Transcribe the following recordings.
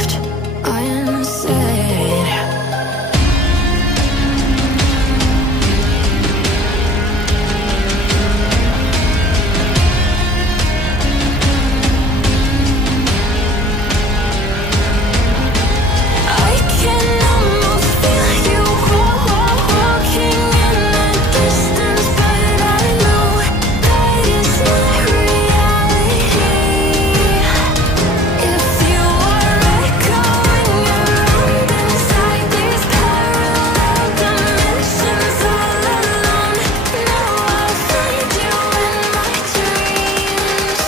left unsaid. I can almost feel you walking in the distance, but I know that it's not reality. If you are echoing around inside these parallel dimensions all alone, now I'll find you in my dreams.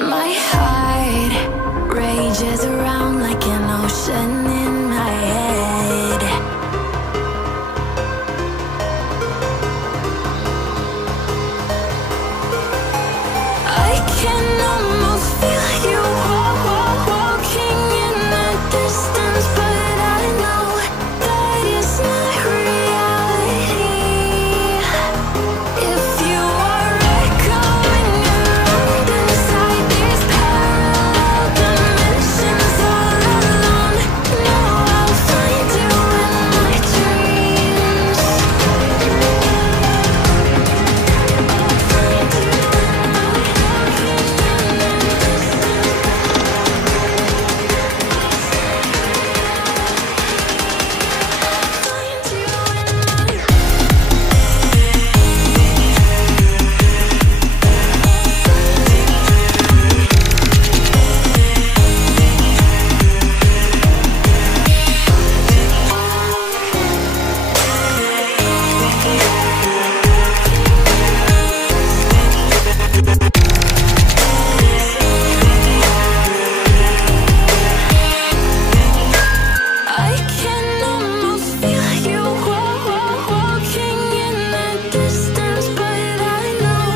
My heart rages around like an ocean in my head. I can almost feel you walking in the distance, but I know that it's not reality. If you are echoing around inside these parallel dimensions all alone, now I'll find you in my dreams. I can almost feel you walking in the distance, but I know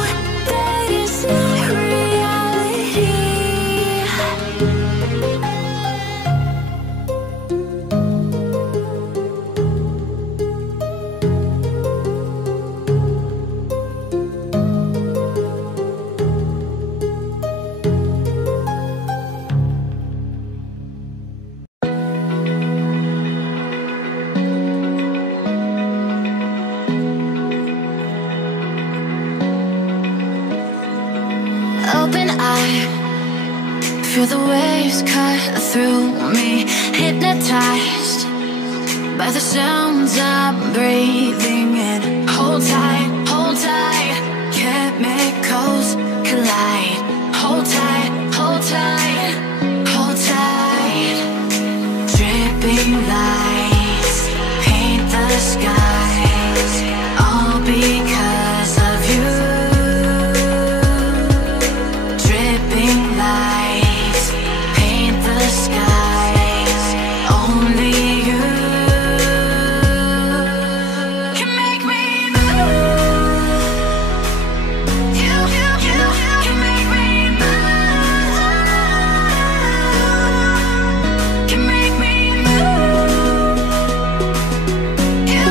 that it's not reality. Open eye, feel the waves cut through me, hypnotized by the sounds I'm breathing in. Hold tight, chemicals collide. Hold tight, hold tight, hold tight. Dripping lights paint the skies, all because of you. Dripping lights paint the skies, only you can make me move. You can make me move. Can make me move. You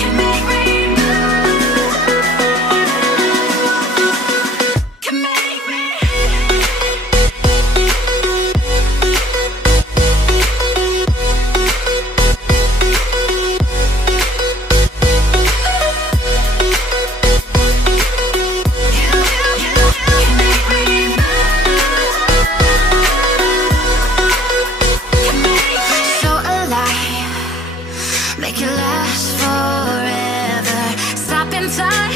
can make me move. Can make me. So alive, make it last forever. Stop in time.